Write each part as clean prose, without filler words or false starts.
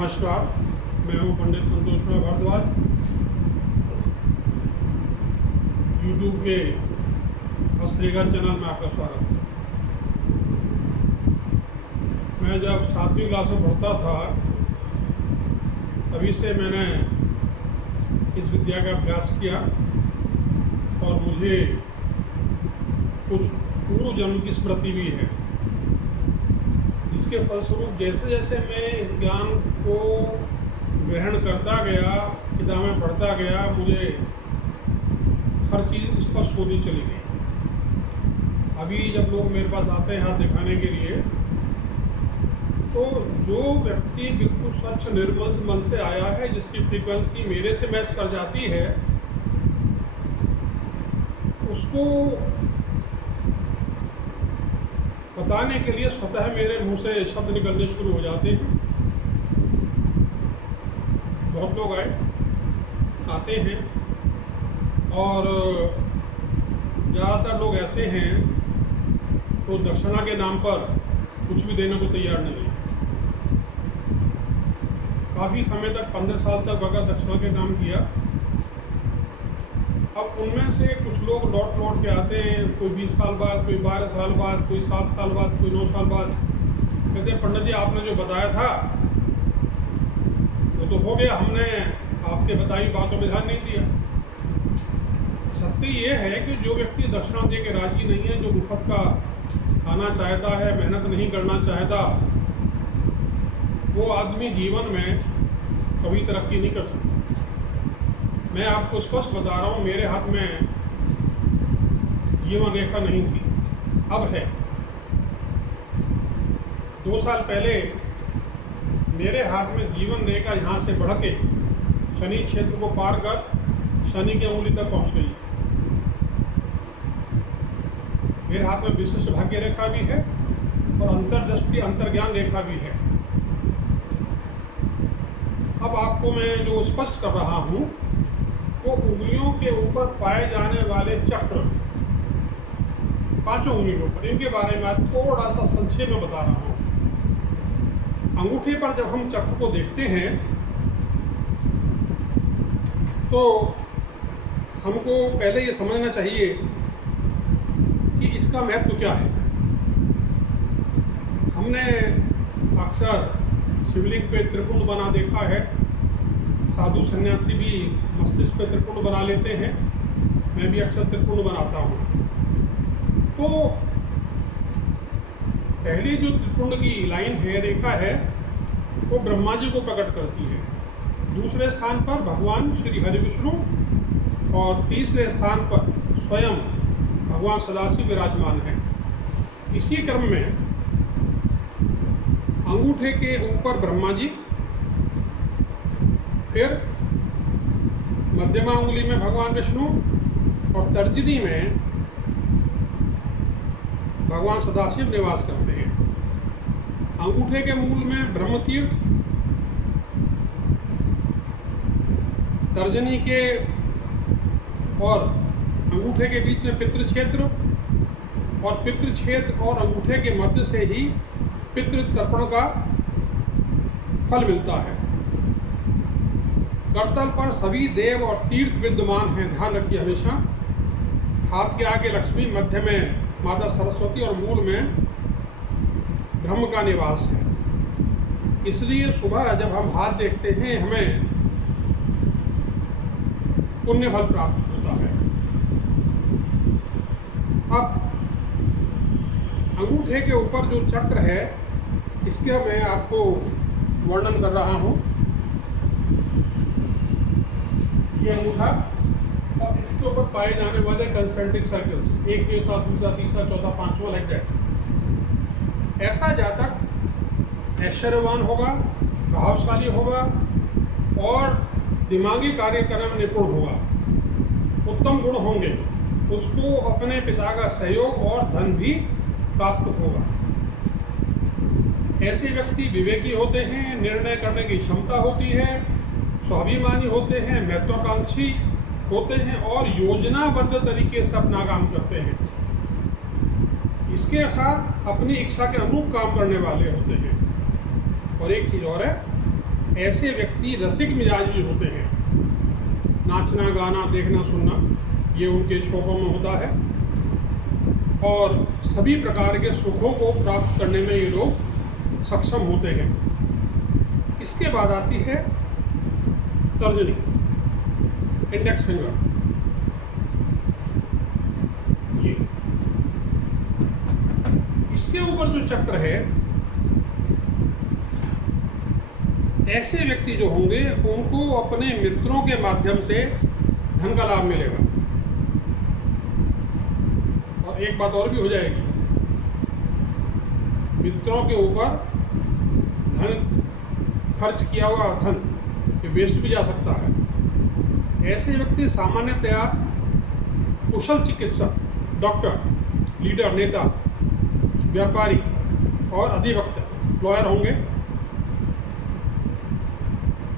नमस्कार, मैं हूं पंडित संतोष भारद्वाज। यूट्यूब के हस्तरेखा चैनल में आपका स्वागत है। मैं जब 7वीं क्लास में पढ़ता था तभी से मैंने इस विद्या का अभ्यास किया और मुझे कुछ पूर्व जन्म की स्मृति भी है। इसके फलस्वरूप जैसे जैसे मैं इस ज्ञान को ग्रहण करता गया, किताबें पढ़ता गया, मुझे हर चीज़ स्पष्ट होती चली गई। अभी जब लोग मेरे पास आते हैं हाथ दिखाने के लिए, तो जो व्यक्ति बिल्कुल स्वच्छ निर्मल मन से आया है, जिसकी फ्रीक्वेंसी मेरे से मैच कर जाती है, उसको बताने के लिए स्वतः मेरे मुंह से शब्द निकलने शुरू हो जाते हैं। बहुत लोग आते हैं और ज़्यादातर लोग ऐसे हैं तो दक्षिणा के नाम पर कुछ भी देने को तैयार नहीं है। काफ़ी समय तक 15 साल तक बगैर दक्षिणा के काम किया। अब उनमें से कुछ लोग लौट के आते हैं, कोई 20 साल बाद, कोई 12 साल बाद, कोई 7 साल बाद, कोई 9 साल बाद। कहते हैं पंडित जी आपने जो बताया था वो तो हो गया, हमने आपके बताई बातों में ध्यान नहीं दिया। सत्य ये है कि जो व्यक्ति दक्षिणा दे के राजी नहीं है, जो मुफ्त का खाना चाहता है, मेहनत नहीं करना चाहता, वो आदमी जीवन में कभी तरक्की नहीं कर सकता। मैं आपको स्पष्ट बता रहा हूँ, मेरे हाथ में जीवन रेखा नहीं थी, अब है। 2 साल पहले मेरे हाथ में जीवन रेखा यहाँ से बढ़ के शनि क्षेत्र को पार कर शनि की उंगली तक पहुँच गई। मेरे हाथ में विशिष्ट भाग्य रेखा भी है और अंतर्दृष्टि अंतर्ज्ञान रेखा भी है। अब आपको मैं जो स्पष्ट कर रहा हूँ वो उंगलियों के ऊपर पाए जाने वाले चक्र, 5 उंगलियों पर, इनके बारे में आज थोड़ा सा संक्षेप में बता रहा हूँ। अंगूठे पर जब हम चक्र को देखते हैं तो हमको पहले ये समझना चाहिए कि इसका महत्व क्या है। हमने अक्सर शिवलिंग पे त्रिपुंड बना देखा है, साधु सन्यासी भी मस्तिष्क पे त्रिपुंड बना लेते हैं, मैं भी अक्सर त्रिपुंड बनाता हूँ। तो पहली जो त्रिपुंड की लाइन है, रेखा है, वो ब्रह्मा जी को प्रकट करती है। दूसरे स्थान पर भगवान श्री हरि विष्णु और तीसरे स्थान पर स्वयं भगवान सदाशिव विराजमान है। इसी क्रम में अंगूठे के ऊपर ब्रह्मा जी, फिर मध्यमा उंगली में भगवान विष्णु और तर्जनी में भगवान सदाशिव निवास करते हैं। अंगूठे के मूल में ब्रह्म तीर्थ, तर्जनी के और अंगूठे के बीच में पितृ क्षेत्र, और पितृ क्षेत्र और अंगूठे के मध्य से ही पितृ तर्पण का फल मिलता है। करतल पर सभी देव और तीर्थ विद्यमान हैं, ध्यान रखिए हमेशा। हाथ के आगे लक्ष्मी, मध्य में माता सरस्वती और मूल में ब्रह्म का निवास है। इसलिए सुबह जब हम हाथ देखते हैं हमें पुण्य फल प्राप्त होता है। अब अंगूठे के ऊपर जो चक्र है, इसका मैं आपको वर्णन कर रहा हूँ। ये अंगूठा और इसके ऊपर पाए जाने वाले कंसेंट्रिक सर्कल्स, 1, 2, 3, दूसरा, तीसरा, चौथा, 5वां, लाइक दैट। ऐसा जातक ऐश्वर्यवान होगा, प्रभावशाली होगा और दिमागी कार्य करने में निपुण होगा, उत्तम गुण होंगे, उसको अपने पिता का सहयोग और धन भी प्राप्त होगा। ऐसे व्यक्ति विवेकी होते हैं, निर्णय करने की क्षमता होती है, स्वाभिमानी होते हैं, महत्वाकांक्षी होते हैं और योजनाबद्ध तरीके से अपना काम करते हैं। इसके साथ अपनी इच्छा के अनुरूप काम करने वाले होते हैं। और एक चीज़ और है, ऐसे व्यक्ति रसिक मिजाजी होते हैं। नाचना, गाना, देखना, सुनना ये उनके शौकों में होता है और सभी प्रकार के सुखों को प्राप्त करने में ये लोग सक्षम होते हैं। इसके बाद आती है तर्जनी, इंडेक्स फिंगर। ये इसके ऊपर जो चक्र है, ऐसे व्यक्ति जो होंगे उनको अपने मित्रों के माध्यम से धन का लाभ मिलेगा। और एक बात और भी हो जाएगी, मित्रों के ऊपर धन खर्च किया हुआ धन ये वेस्ट भी जा सकता है। ऐसे व्यक्ति सामान्यतया कुशल चिकित्सक, डॉक्टर, लीडर, नेता, व्यापारी और अधिवक्ता, लॉयर होंगे।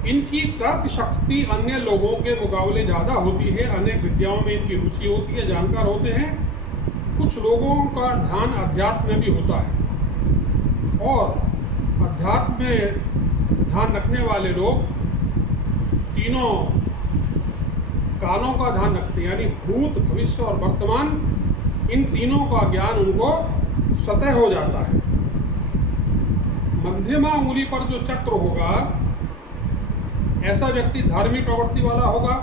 इनकी तर्क शक्ति अन्य लोगों के मुकाबले ज़्यादा होती है। अनेक विद्याओं में इनकी रुचि होती है, जानकार होते हैं। कुछ लोगों का ध्यान अध्यात्म में भी होता है और अध्यात्म में ध्यान रखने वाले लोग तीनों कालों का ध्यान रखते हैं, यानी भूत, भविष्य और वर्तमान। इन तीनों का ज्ञान उनको स्वतः हो जाता है। मध्यमा उंगली पर जो चक्र होगा, ऐसा व्यक्ति धार्मिक प्रवृत्ति वाला होगा।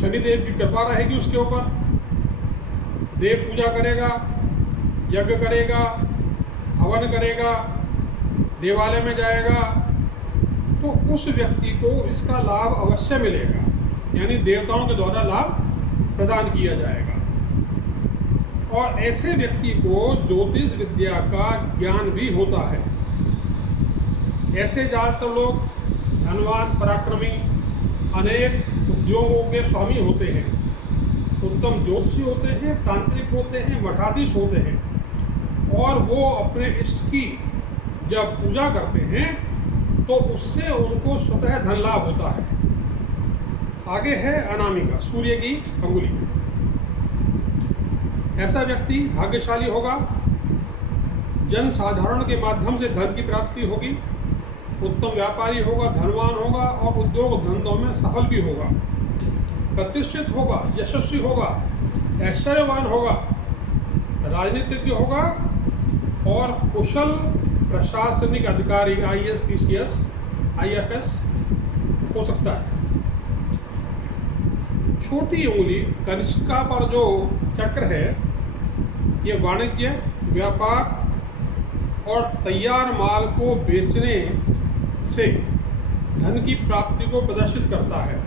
शनिदेव की कृपा रहेगी उसके ऊपर। देव पूजा करेगा, यज्ञ करेगा, हवन करेगा, देवालय में जाएगा, तो उस व्यक्ति को इसका लाभ अवश्य मिलेगा, यानी देवताओं के द्वारा लाभ प्रदान किया जाएगा। और ऐसे व्यक्ति को ज्योतिष विद्या का ज्ञान भी होता है। ऐसे ज़्यादातर लोग धनवान, पराक्रमी, अनेक उद्योगों के स्वामी होते हैं, उत्तम ज्योतिषी होते हैं, तांत्रिक होते हैं, मठाधीश होते हैं। और वो अपने इष्ट की जब पूजा करते हैं तो उससे उनको स्वतः धन लाभ होता है। आगे है अनामिका, सूर्य की अंगुली। ऐसा व्यक्ति भाग्यशाली होगा। जन साधारण के माध्यम से धन की प्राप्ति होगी। उत्तम व्यापारी होगा, धनवान होगा और उद्योग धंधों में सफल भी होगा। प्रतिष्ठित होगा, यशस्वी होगा, ऐश्वर्यवान होगा, राजनीतिज्ञ होगा और कुशल प्रशासनिक अधिकारी, IAS, PCS, IFS हो सकता है। छोटी उंगली कनिष्ठिका पर जो चक्र है, ये वाणिज्य, व्यापार और तैयार माल को बेचने से धन की प्राप्ति को प्रदर्शित करता है।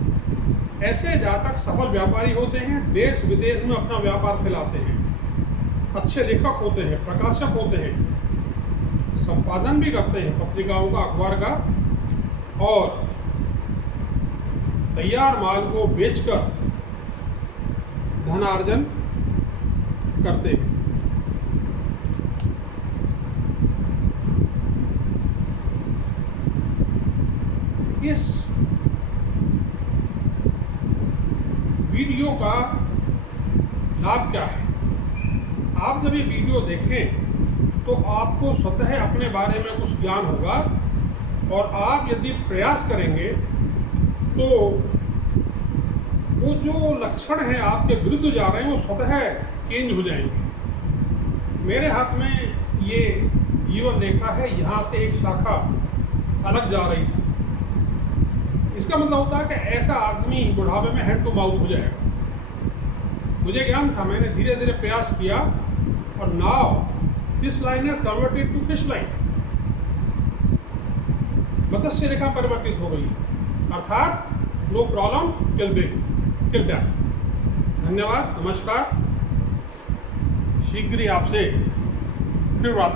ऐसे जातक सफल व्यापारी होते हैं, देश विदेश में अपना व्यापार फैलाते हैं, अच्छे लेखक होते हैं, प्रकाशक होते हैं, संपादन भी करते हैं पत्रिकाओं का, अखबार का, और तैयार माल को बेचकर धनार्जन करते हैं। इस वीडियो का लाभ क्या है? आप जब ये वीडियो देखें तो आपको स्वतः अपने बारे में कुछ ज्ञान होगा और आप यदि प्रयास करेंगे तो वो जो लक्षण हैं आपके विरुद्ध जा रहे हैं वो स्वतः चेंज हो जाएंगे। मेरे हाथ में ये जीवन रेखा है, यहाँ से एक शाखा अलग जा रही थी। इसका मतलब होता है कि ऐसा आदमी बुढ़ापे में हैंड टू माउथ हो जाएगा। मुझे ज्ञान था, मैंने धीरे धीरे प्रयास किया और now this line has converted to fish line. मत्स्य रेखा परिवर्तित हो गई, अर्थात नो प्रॉब्लम टिल डेथ। धन्यवाद, नमस्कार। शीघ्र ही आपसे फिर बात